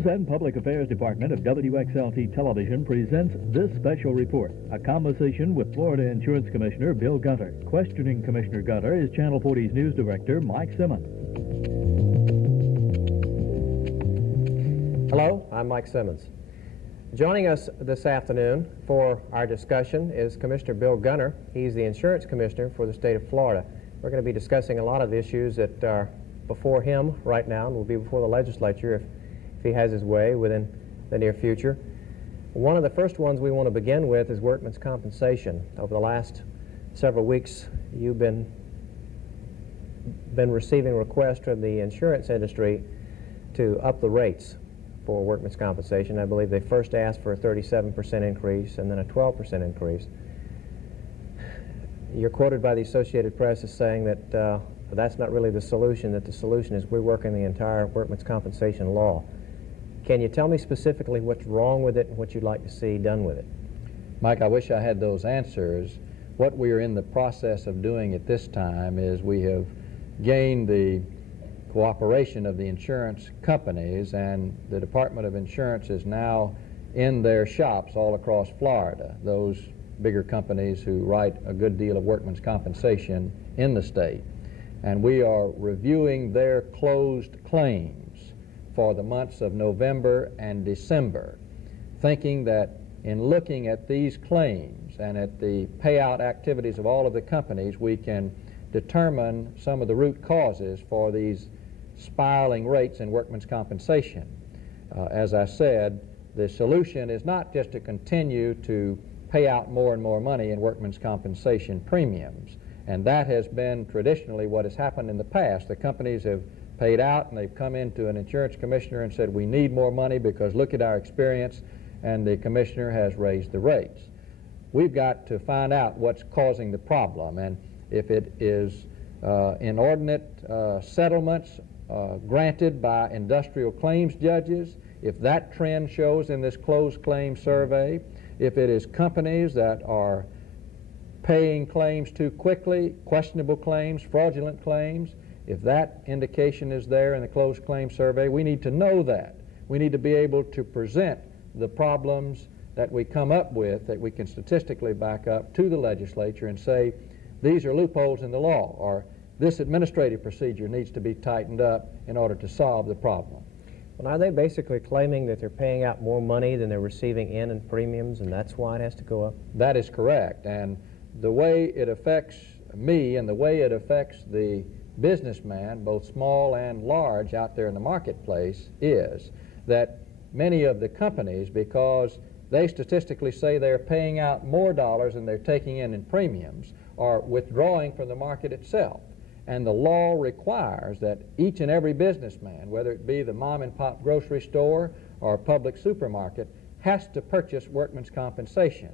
News and Public Affairs Department of WXLT Television presents this special report, a conversation with Florida Insurance Commissioner Bill Gunter. Questioning Commissioner Gunter is Channel 40's news director, Mike Simmons. Hello, I'm Mike Simmons. Joining us this afternoon for our discussion is Commissioner Bill Gunter. He's the Insurance Commissioner for the state of Florida. We're going to be discussing a lot of issues that are before him right now and will be before the legislature if he has his way within the near future. One of the first ones we want to begin with is workman's compensation. Over the last several weeks, you've been receiving requests from the insurance industry to up the rates for workman's compensation. I believe they first asked for a 37% increase and then a 12% increase. You're quoted by the Associated Press as saying that that's not really the solution, that the solution is reworking the entire workman's compensation law. Can you tell me specifically what's wrong with it and what you'd like to see done with it? Mike, I wish I had those answers. What we are in the process of doing at this time is we have gained the cooperation of the insurance companies, and the Department of Insurance is now in their shops all across Florida, those bigger companies who write a good deal of workman's compensation in the state. And we are reviewing their closed claims for the months of November and December, thinking that in looking at these claims and at the payout activities of all of the companies, we can determine some of the root causes for these spiraling rates in workman's compensation. As I said, the solution is not just to continue to pay out more and more money in workman's compensation premiums, and that has been traditionally what has happened in the past. The companies have paid out and they've come into an insurance commissioner and said, we need more money because look at our experience, and the commissioner has raised the rates. We've got to find out what's causing the problem, and if it is inordinate settlements granted by industrial claims judges, if that trend shows in this closed claim survey, if it is companies that are paying claims too quickly, questionable claims, fraudulent claims, if that indication is there in the closed claim survey, we need to know that. We need to be able to present the problems that we come up with, that we can statistically back up to the legislature and say, these are loopholes in the law, or this administrative procedure needs to be tightened up in order to solve the problem. Well, are they basically claiming that they're paying out more money than they're receiving in premiums, and that's why it has to go up? That is correct, and the way it affects me and the way it affects the businessman, both small and large, out there in the marketplace, is that many of the companies, because they statistically say they're paying out more dollars than they're taking in premiums, are withdrawing from the market itself. And the law requires that each and every businessman, whether it be the mom and pop grocery store or a public supermarket, has to purchase workman's compensation.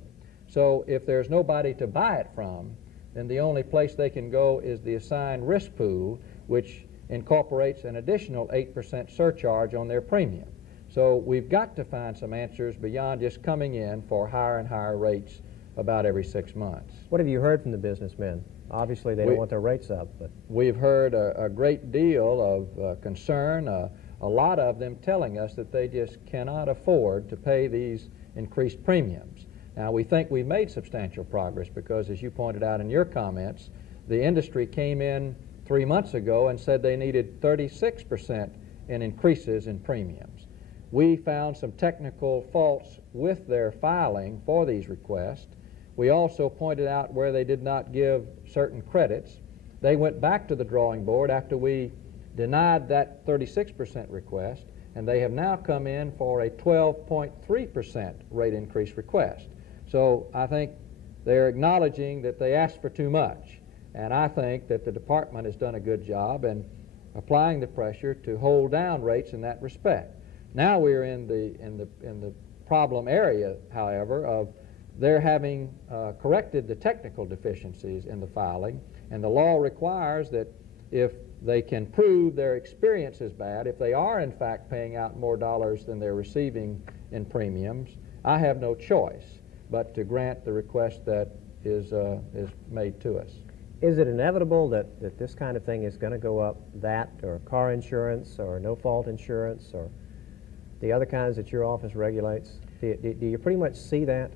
So if there's nobody to buy it from, then the only place they can go is the assigned risk pool, which incorporates an additional 8% surcharge on their premium. So we've got to find some answers beyond just coming in for higher and higher rates about every 6 months. What have you heard from the businessmen? Obviously they don't want their rates up, but we've heard a great deal of concern, a lot of them telling us that they just cannot afford to pay these increased premiums. Now, we think we've made substantial progress because, as you pointed out in your comments, the industry came in 3 months ago and said they needed 36% in increases in premiums. We found some technical faults with their filing for these requests. We also pointed out where they did not give certain credits. They went back to the drawing board after we denied that 36% request, and they have now come in for a 12.3% rate increase request. So I think they're acknowledging that they asked for too much, and I think that the department has done a good job in applying the pressure to hold down rates in that respect. Now we're in the problem area, however, of their having corrected the technical deficiencies in the filing, and the law requires that if they can prove their experience is bad, if they are in fact paying out more dollars than they're receiving in premiums, I have no choice but to grant the request that is made to us. Is it inevitable that this kind of thing is going to go up, that or car insurance or no-fault insurance or the other kinds that your office regulates? Do you pretty much see that?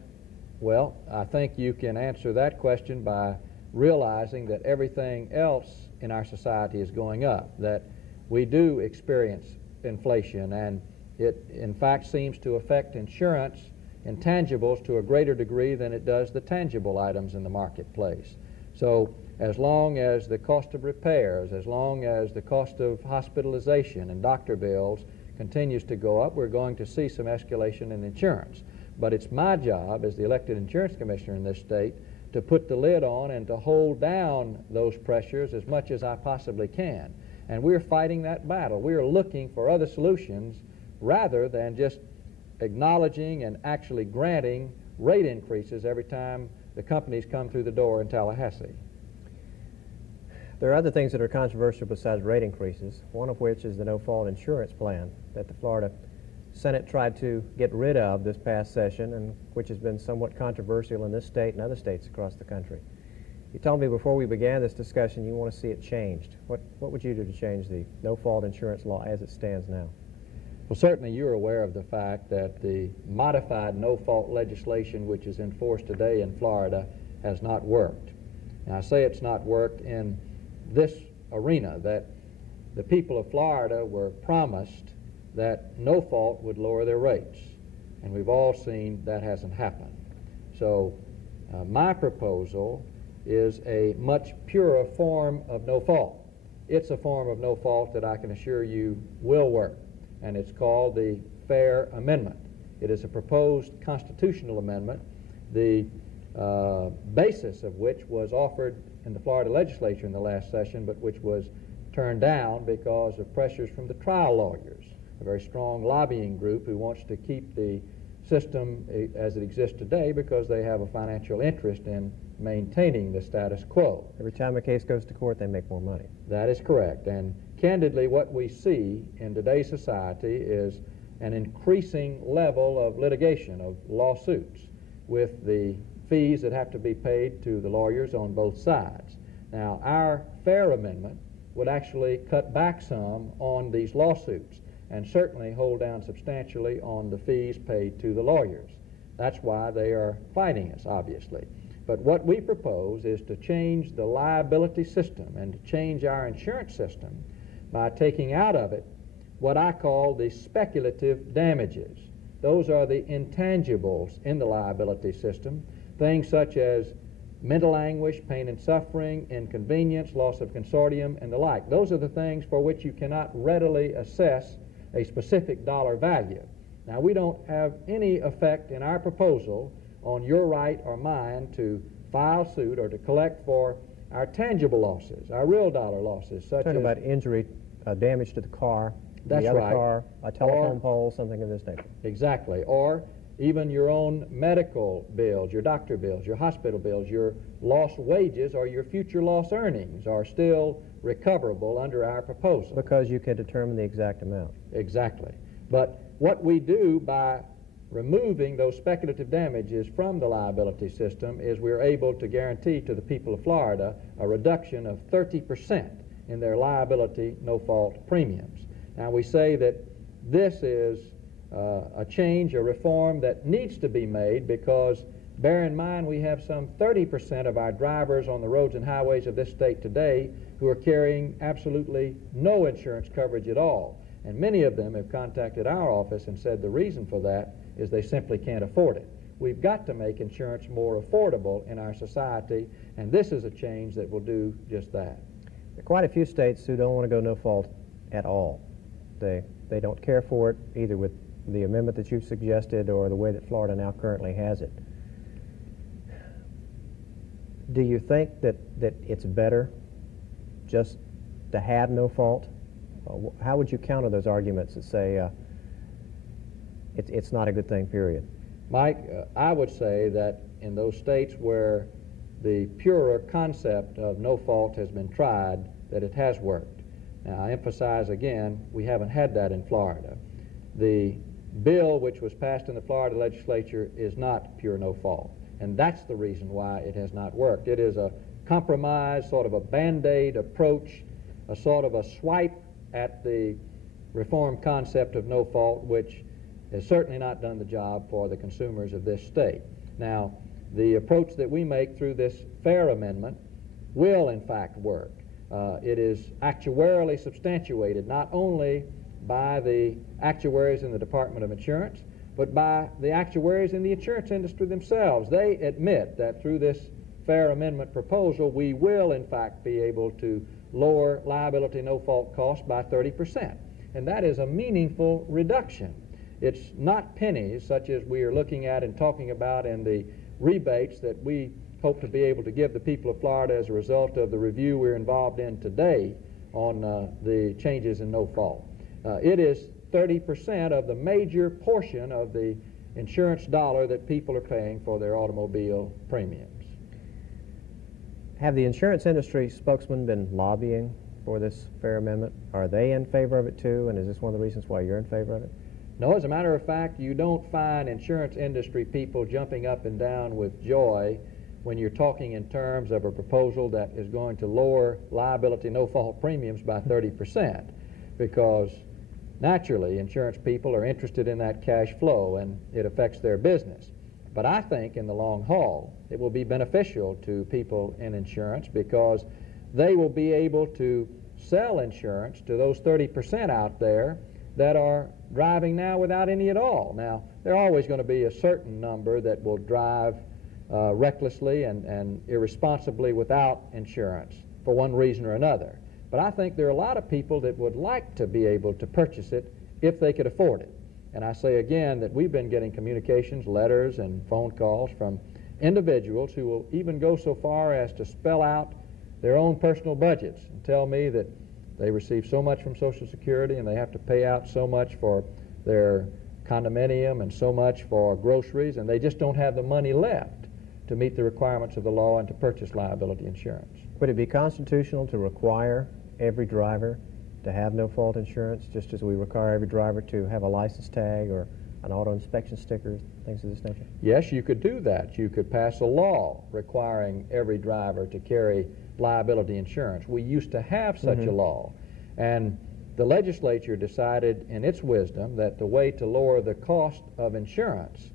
Well, I think you can answer that question by realizing that everything else in our society is going up, that we do experience inflation, and it in fact seems to affect insurance intangibles to a greater degree than it does the tangible items in the marketplace. So as long as the cost of repairs, as long as the cost of hospitalization and doctor bills continues to go up, we're going to see some escalation in insurance. But it's my job as the elected insurance commissioner in this state to put the lid on and to hold down those pressures as much as I possibly can. And we're fighting that battle. We're looking for other solutions rather than just acknowledging and actually granting rate increases every time the companies come through the door in Tallahassee. There are other things that are controversial besides rate increases, one of which is the no-fault insurance plan that the Florida Senate tried to get rid of this past session, and which has been somewhat controversial in this state and other states across the country. You told me before we began this discussion you want to see it changed. What would you do to change the no-fault insurance law as it stands now? Well, certainly you're aware of the fact that the modified no-fault legislation which is in force today in Florida has not worked. And I say it's not worked in this arena, that the people of Florida were promised that no fault would lower their rates, and we've all seen that hasn't happened. So my proposal is a much purer form of no fault. It's a form of no fault that I can assure you will work, and it's called the Fair Amendment. It is a proposed constitutional amendment, the basis of which was offered in the Florida legislature in the last session, but which was turned down because of pressures from the trial lawyers, a very strong lobbying group who wants to keep the system as it exists today because they have a financial interest in maintaining the status quo. Every time a case goes to court, they make more money. That is correct. And candidly, what we see in today's society is an increasing level of litigation, of lawsuits, with the fees that have to be paid to the lawyers on both sides. Now, our Fair Amendment would actually cut back some on these lawsuits and certainly hold down substantially on the fees paid to the lawyers. That's why they are fighting us, obviously. But what we propose is to change the liability system and to change our insurance system by taking out of it what I call the speculative damages. Those are the intangibles in the liability system, things such as mental anguish, pain and suffering, inconvenience, loss of consortium, and the like. Those are the things for which you cannot readily assess a specific dollar value. Now, we don't have any effect in our proposal on your right or mine to file suit or to collect for our tangible losses, our real dollar losses, such Talking as about injury, damage to the car, That's the other right. car, a telephone pole, something of this nature. Exactly. Or even your own medical bills, your doctor bills, your hospital bills, your lost wages or your future lost earnings are still recoverable under our proposal. Because you can determine the exact amount. Exactly. But what we do by removing those speculative damages from the liability system is we're able to guarantee to the people of Florida a reduction of 30% in their liability no-fault premiums. Now, we say that this is a change, a reform that needs to be made because, bear in mind, we have some 30% of our drivers on the roads and highways of this state today who are carrying absolutely no insurance coverage at all. And many of them have contacted our office and said the reason for that is they simply can't afford it. We've got to make insurance more affordable in our society, and this is a change that will do just that. There are quite a few states who don't want to go no fault at all. They don't care for it, either with the amendment that you've suggested or the way that Florida now currently has it. Do you think that it's better just to have no fault? How would you counter those arguments that say it's not a good thing, period? Mike, I would say that in those states where the purer concept of no fault has been tried, that it has worked. Now, I emphasize again, we haven't had that in Florida. The bill which was passed in the Florida legislature is not pure no fault, and that's the reason why it has not worked. It is a compromise, sort of a Band-Aid approach, a sort of a swipe at the reform concept of no fault, which has certainly not done the job for the consumers of this state. Now, the approach that we make through this fare amendment will in fact work. It is actuarially substantiated not only by the actuaries in the Department of Insurance, but by the actuaries in the insurance industry themselves. They admit that through this fare amendment proposal, we will in fact be able to lower liability no-fault costs by 30%. And that is a meaningful reduction. It's not pennies such as we are looking at and talking about in the rebates that we hope to be able to give the people of Florida as a result of the review we're involved in today on the changes in no-fault. It is 30% of the major portion of the insurance dollar that people are paying for their automobile premiums. Have the insurance industry spokesmen been lobbying for this fare amendment? Are they in favor of it too, and is this one of the reasons why you're in favor of it? No, as a matter of fact, you don't find insurance industry people jumping up and down with joy when you're talking in terms of a proposal that is going to lower liability no-fault premiums by 30%, because naturally insurance people are interested in that cash flow and it affects their business. But I think in the long haul it will be beneficial to people in insurance because they will be able to sell insurance to those 30% out there that are driving now without any at all. Now, there are always going to be a certain number that will drive recklessly and irresponsibly without insurance for one reason or another. But I think there are a lot of people that would like to be able to purchase it if they could afford it. And I say again that we've been getting communications, letters, and phone calls from individuals who will even go so far as to spell out their own personal budgets and tell me that they receive so much from Social Security and they have to pay out so much for their condominium and so much for groceries, and they just don't have the money left to meet the requirements of the law and to purchase liability insurance. Would it be constitutional to require every driver to have no-fault insurance, just as we require every driver to have a license tag or an auto inspection sticker, things of this nature? Yes, you could do that. You could pass a law requiring every driver to carry liability insurance. We used to have such a law, and the legislature decided in its wisdom that the way to lower the cost of insurance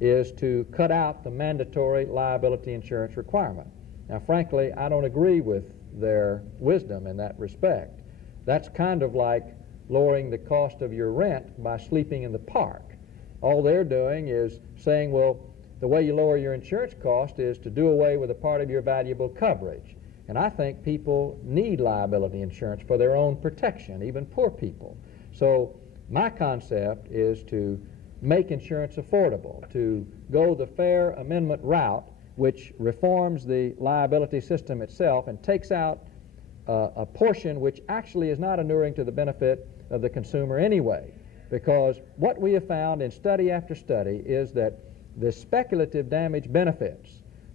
is to cut out the mandatory liability insurance requirement. Now, frankly, I don't agree with their wisdom in that respect. That's kind of like lowering the cost of your rent by sleeping in the park. All they're doing is saying, well, the way you lower your insurance cost is to do away with a part of your valuable coverage. And I think people need liability insurance for their own protection, even poor people. So my concept is to make insurance affordable, to go the fare amendment route, which reforms the liability system itself and takes out a portion which actually is not inuring to the benefit of the consumer anyway. Because what we have found in study after study is that the speculative damage benefits,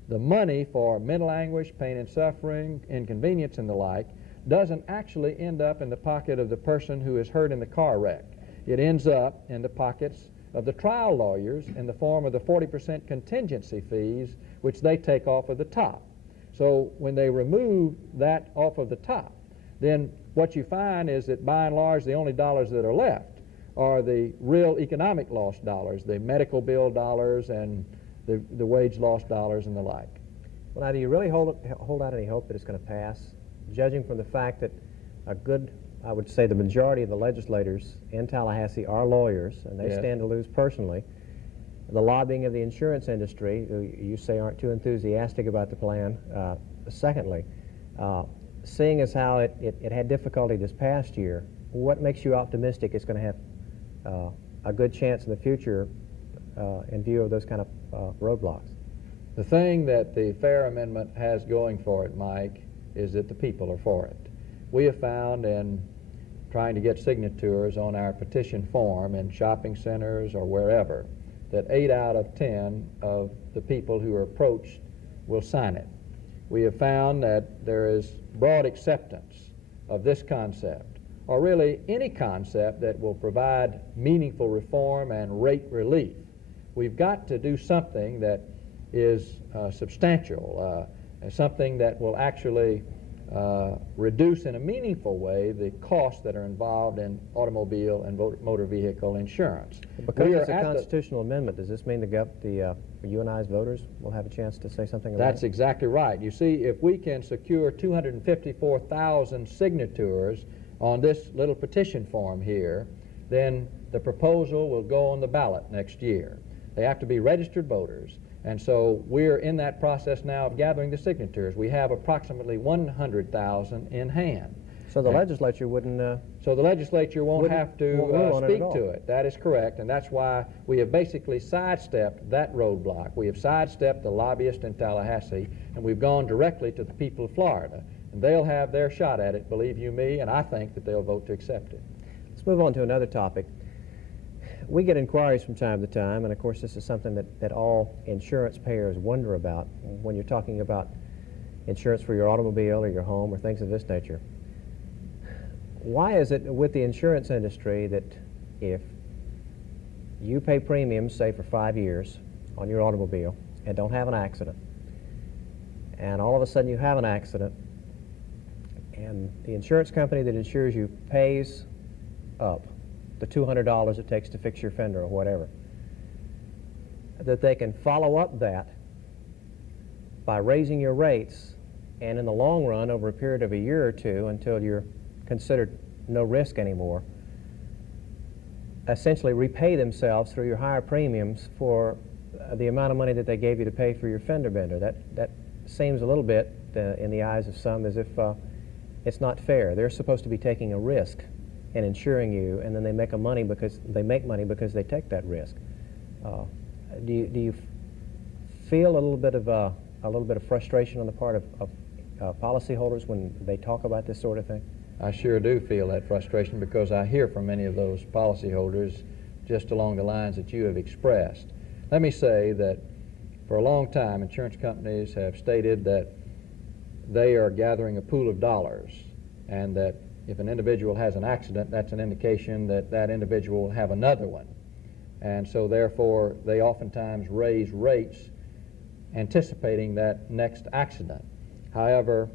the money for mental anguish, pain and suffering, inconvenience and the like, doesn't actually end up in the pocket of the person who is hurt in the car wreck. It ends up in the pockets of the trial lawyers in the form of the 40% contingency fees which they take off of the top. So when they remove that off of the top, then what you find is that by and large the only dollars that are left are the real economic loss dollars, the medical bill dollars and the wage loss dollars and the like. Well, now, do you really hold out any hope that it's going to pass, judging from the fact that I would say the majority of the legislators in Tallahassee are lawyers, and they stand to lose personally. The lobbying of the insurance industry, who you say aren't too enthusiastic about the plan. Secondly, seeing as how it had difficulty this past year, what makes you optimistic it's going to have a good chance in the future in view of those kind of roadblocks? The thing that the fare amendment has going for it, Mike, is that the people are for it. We have found in trying to get signatures on our petition form in shopping centers or wherever that 8 out of 10 of the people who are approached will sign it. We have found that there is broad acceptance of this concept, or really any concept that will provide meaningful reform and rate relief. We've got to do something that is substantial, something that will actually reduce in a meaningful way the costs that are involved in automobile and motor vehicle insurance. Because We it's are a at the- constitutional amendment, does this mean the you and I as voters will have a chance to say something about That's it? exactly right. You see, if we can secure 254,000 signatures on this little petition form here, then the proposal will go on the ballot next year. They have to be registered voters. And so we're in that process now of gathering the signatures. We have approximately 100,000 in hand. So the legislature wouldn't... So the legislature won't Wouldn't- have to won't rule on it at speak all. to it. That is correct, and that's why we have basically sidestepped that roadblock. We have sidestepped the lobbyist in Tallahassee, and we've gone directly to the people of Florida. And they'll have their shot at it, believe you me, and I think that they'll vote to accept it. Let's move on to another topic. We get inquiries from time to time, and of course this is something that all insurance payers wonder about when you're talking about insurance for your automobile or your home or things of this nature. Why is it with the insurance industry that if you pay premiums, say for 5 years on your automobile and don't have an accident, and all of a sudden you have an accident, and the insurance company that insures you pays up the $200 it takes to fix your fender or whatever, that they can follow up that by raising your rates, and in the long run, over a period of a year or two until you're considered no risk anymore, essentially repay themselves through your higher premiums for the amount of money that they gave you to pay for your fender bender. That seems a little bit, in the eyes of some, as if it's not fair. They're supposed to be taking a risk and insuring you, and then they make money because they take that risk. Do you feel a little bit of frustration on the part of policyholders when they talk about this sort of thing? I sure do feel that frustration because I hear from many of those policyholders just along the lines that you have expressed. Let me say that for a long time, insurance companies have stated that they are gathering a pool of dollars, and that if an individual has an accident, that's an indication that that individual will have another one. And so therefore, they oftentimes raise rates anticipating that next accident. However,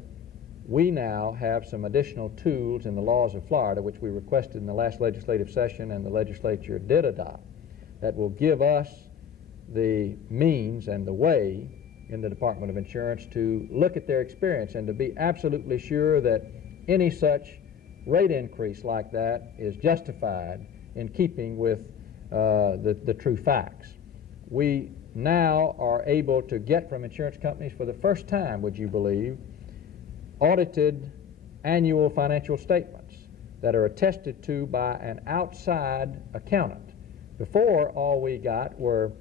we now have some additional tools in the laws of Florida, which we requested in the last legislative session and the legislature did adopt, that will give us the means and the way in the Department of Insurance to look at their experience and to be absolutely sure that any such rate increase like that is justified in keeping with the true facts. We now are able to get from insurance companies for the first time, would you believe, audited annual financial statements that are attested to by an outside accountant. Before, all we got were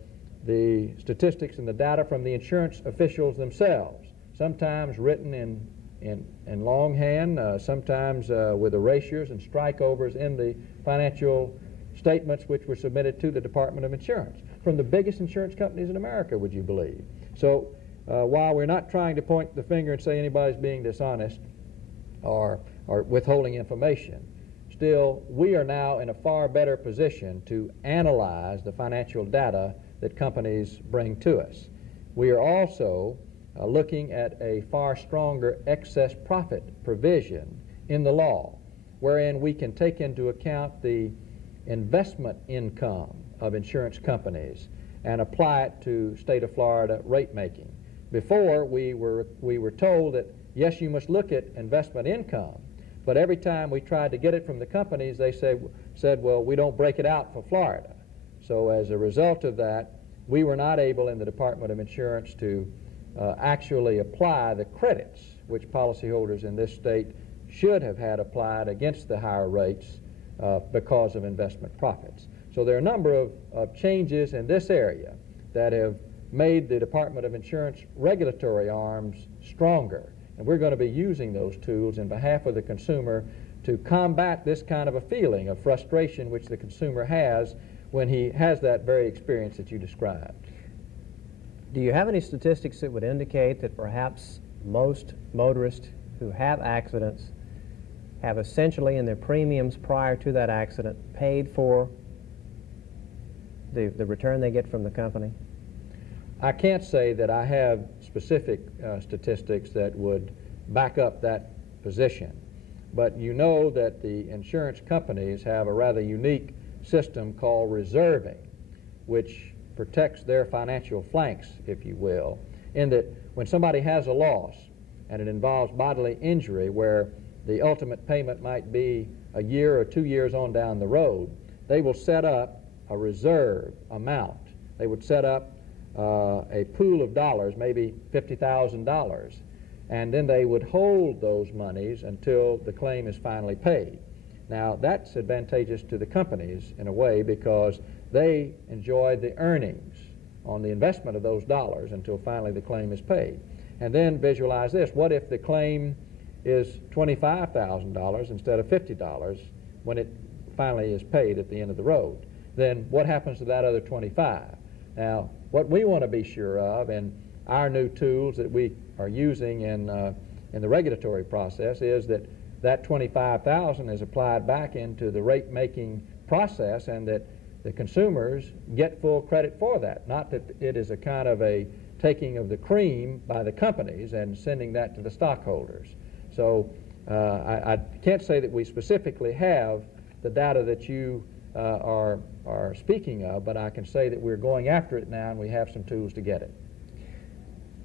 the statistics and the data from the insurance officials themselves, sometimes written in longhand, sometimes with erasures and strikeovers in the financial statements which were submitted to the Department of Insurance from the biggest insurance companies in America, would you believe. So while we're not trying to point the finger and say anybody's being dishonest or withholding information, still we are now in a far better position to analyze the financial data that companies bring to us. We are also looking at a far stronger excess profit provision in the law, wherein we can take into account the investment income of insurance companies and apply it to state of Florida rate making. Before, we were told that, yes, you must look at investment income, but every time we tried to get it from the companies, they said, well, we don't break it out for Florida. So as a result of that, we were not able in the Department of Insurance to actually apply the credits which policyholders in this state should have had applied against the higher rates because of investment profits. So there are a number of changes in this area that have made the Department of Insurance regulatory arms stronger. And we're going to be using those tools in behalf of the consumer to combat this kind of a feeling of frustration which the consumer has when he has that very experience that you described. Do you have any statistics that would indicate that perhaps most motorists who have accidents have essentially in their premiums prior to that accident paid for the return they get from the company? I can't say that I have specific statistics that would back up that position. But you know that the insurance companies have a rather unique system called reserving, which protects their financial flanks, if you will, in that when somebody has a loss and it involves bodily injury where the ultimate payment might be a year or 2 years on down the road, they will set up a reserve amount. They would set up a pool of dollars, maybe $50,000, and then they would hold those monies until the claim is finally paid. Now, that's advantageous to the companies in a way because they enjoy the earnings on the investment of those dollars until finally the claim is paid. And then visualize this. What if the claim is $25,000 instead of $50 when it finally is paid at the end of the road? Then what happens to that other 25? Now, what we want to be sure of in our new tools that we are using in the regulatory process is that that $25,000 is applied back into the rate-making process and that the consumers get full credit for that, not that it is a kind of a taking of the cream by the companies and sending that to the stockholders. So I can't say that we specifically have the data that you are speaking of, but I can say that we're going after it now and we have some tools to get it.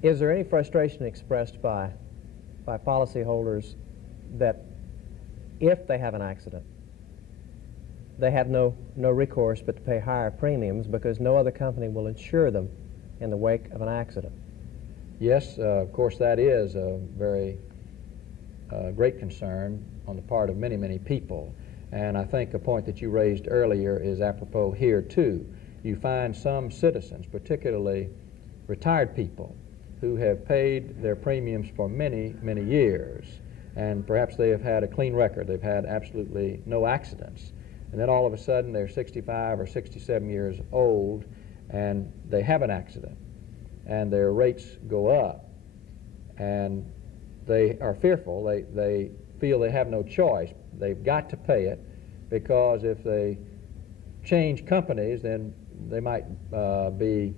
Is there any frustration expressed by policyholders that if they have an accident, they have no recourse but to pay higher premiums because no other company will insure them in the wake of an accident? Yes, of course, that is a very great concern on the part of many, many people. And I think a point that you raised earlier is apropos here, too. You find some citizens, particularly retired people, who have paid their premiums for many, many years, and perhaps they have had a clean record. They've had absolutely no accidents. And then all of a sudden they're 65 or 67 years old and they have an accident and their rates go up and they are fearful. They feel they have no choice. They've got to pay it because if they change companies, then they might be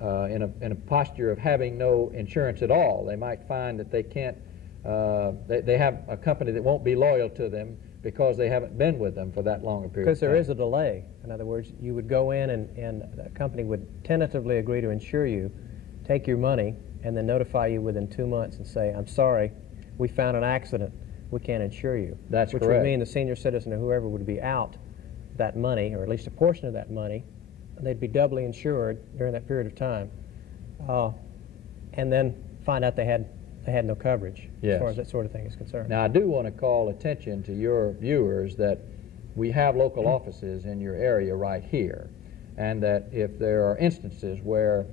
in a posture of having no insurance at all. They might find that they can't, they have a company that won't be loyal to them because they haven't been with them for that long a period of time. Because there is a delay. In other words, you would go in and a company would tentatively agree to insure you, take your money, and then notify you within 2 months and say, I'm sorry, we found an accident, we can't insure you. That's correct. Which would mean the senior citizen or whoever would be out that money, or at least a portion of that money, and they'd be doubly insured during that period of time, and then find out they had no coverage. Yes. As far as that sort of thing is concerned. Now, I do want to call attention to your viewers that we have local offices in your area right here, and that if there are instances where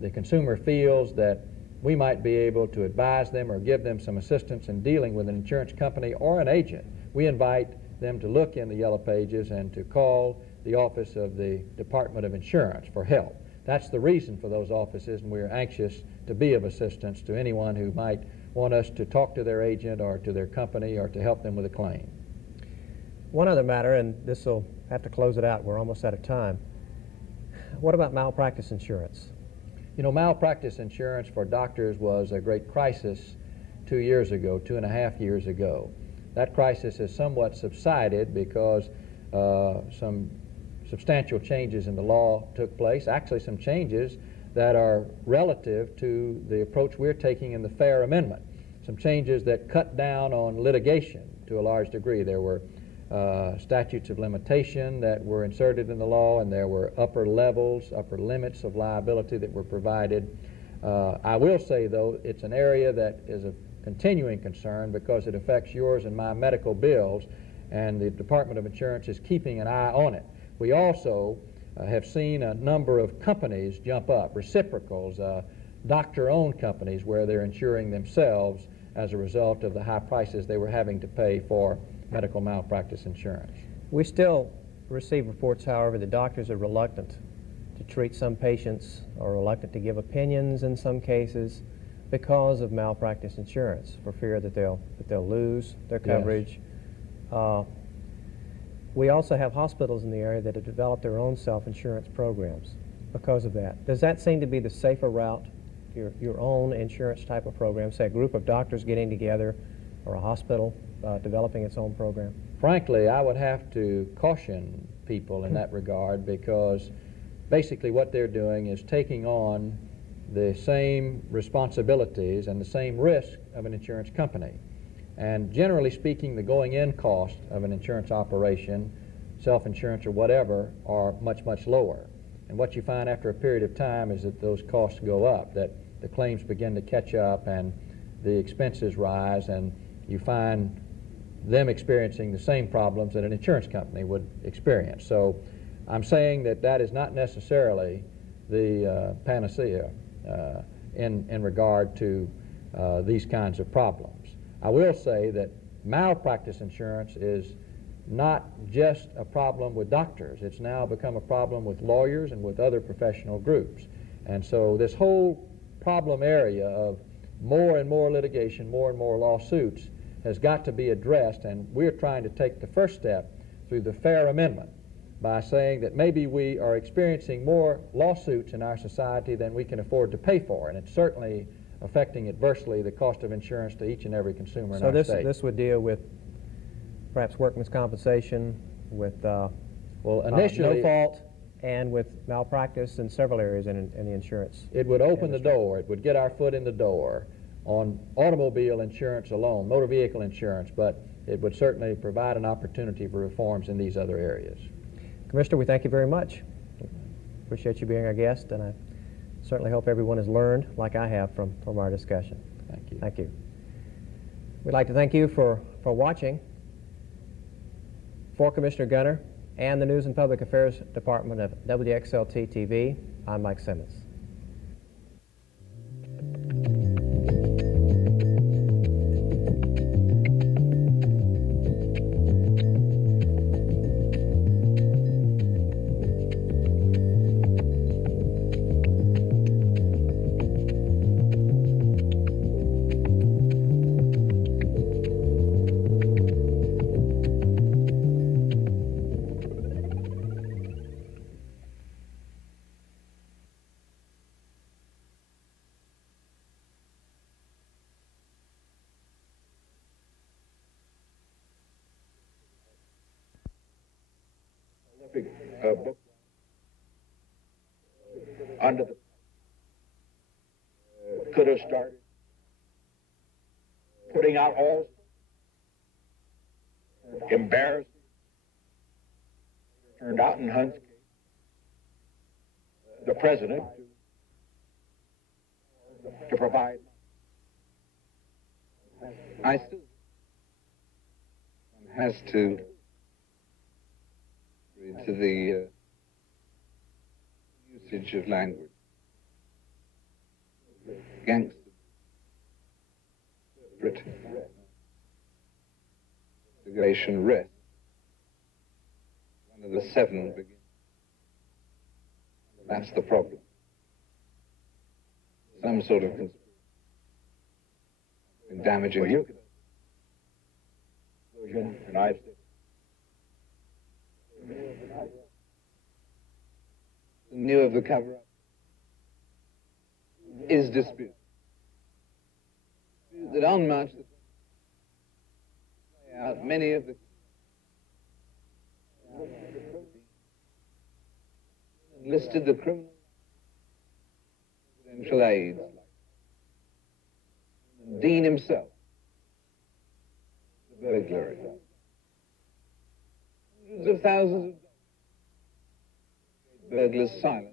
the consumer feels that we might be able to advise them or give them some assistance in dealing with an insurance company or an agent, we invite them to look in the Yellow Pages and to call the office of the Department of Insurance for help. That's the reason for those offices, and we are anxious to be of assistance to anyone who might want us to talk to their agent or to their company or to help them with a claim. One other matter, and this will have to close it out. We're almost out of time. What about malpractice insurance? You know, malpractice insurance for doctors was a great crisis 2 years ago, 2.5 years ago. That crisis has somewhat subsided because some substantial changes in the law took place, actually some changes that are relative to the approach we're taking in the Fair Amendment, some changes that cut down on litigation to a large degree. There were statutes of limitation that were inserted in the law, and there were upper levels, upper limits of liability that were provided. I will say, though, it's an area that is of continuing concern because it affects yours and my medical bills, and the Department of Insurance is keeping an eye on it. We also have seen a number of companies jump up, reciprocals, doctor-owned companies where they're insuring themselves as a result of the high prices they were having to pay for medical malpractice insurance. We still receive reports, however, that doctors are reluctant to treat some patients or reluctant to give opinions in some cases because of malpractice insurance, for fear that they'll lose their coverage. Yes. We also have hospitals in the area that have developed their own self-insurance programs because of that. Does that seem to be the safer route, your own insurance type of program, say a group of doctors getting together or a hospital developing its own program? Frankly, I would have to caution people in that regard, because basically what they're doing is taking on the same responsibilities and the same risk of an insurance company. And generally speaking, the going-in cost of an insurance operation, self-insurance or whatever, are much, much lower. And what you find after a period of time is that those costs go up, that the claims begin to catch up and the expenses rise, and you find them experiencing the same problems that an insurance company would experience. So I'm saying that that is not necessarily the panacea in regard to these kinds of problems. I will say that malpractice insurance is not just a problem with doctors. It's now become a problem with lawyers and with other professional groups. And so this whole problem area of more and more litigation, more and more lawsuits, has got to be addressed, and we're trying to take the first step through the Fair Amendment by saying that maybe we are experiencing more lawsuits in our society than we can afford to pay for, and it's certainly affecting adversely the cost of insurance to each and every consumer in our state. So this would deal with perhaps workman's compensation, with well, initially, no fault, and with malpractice in several areas in the insurance. it would open industry. the door. It would get our foot in the door on automobile insurance alone, motor vehicle insurance, but it would certainly provide an opportunity for reforms in these other areas. Commissioner, we thank you very much. Appreciate you being our guest, and I certainly hope everyone has learned, like I have, from our discussion. Thank you. Thank you. We'd like to thank you for watching. For Commissioner Gunter and the News and Public Affairs Department of WXLT TV, I'm Mike Simmons. Book under the could have started putting out all embarrassing turned out in Hunt's case. The president to provide. I still has to the usage of language. Gangster, investigation, rest. One of the 7 begins. That's the problem. Some sort of conspiracy. Damaging. Well, you and I knew of the cover-up is disputed. That on March the 20th, many of the listed the criminal presidential aides. Dean himself, the burglary. Hundreds of thousands of burglars silent.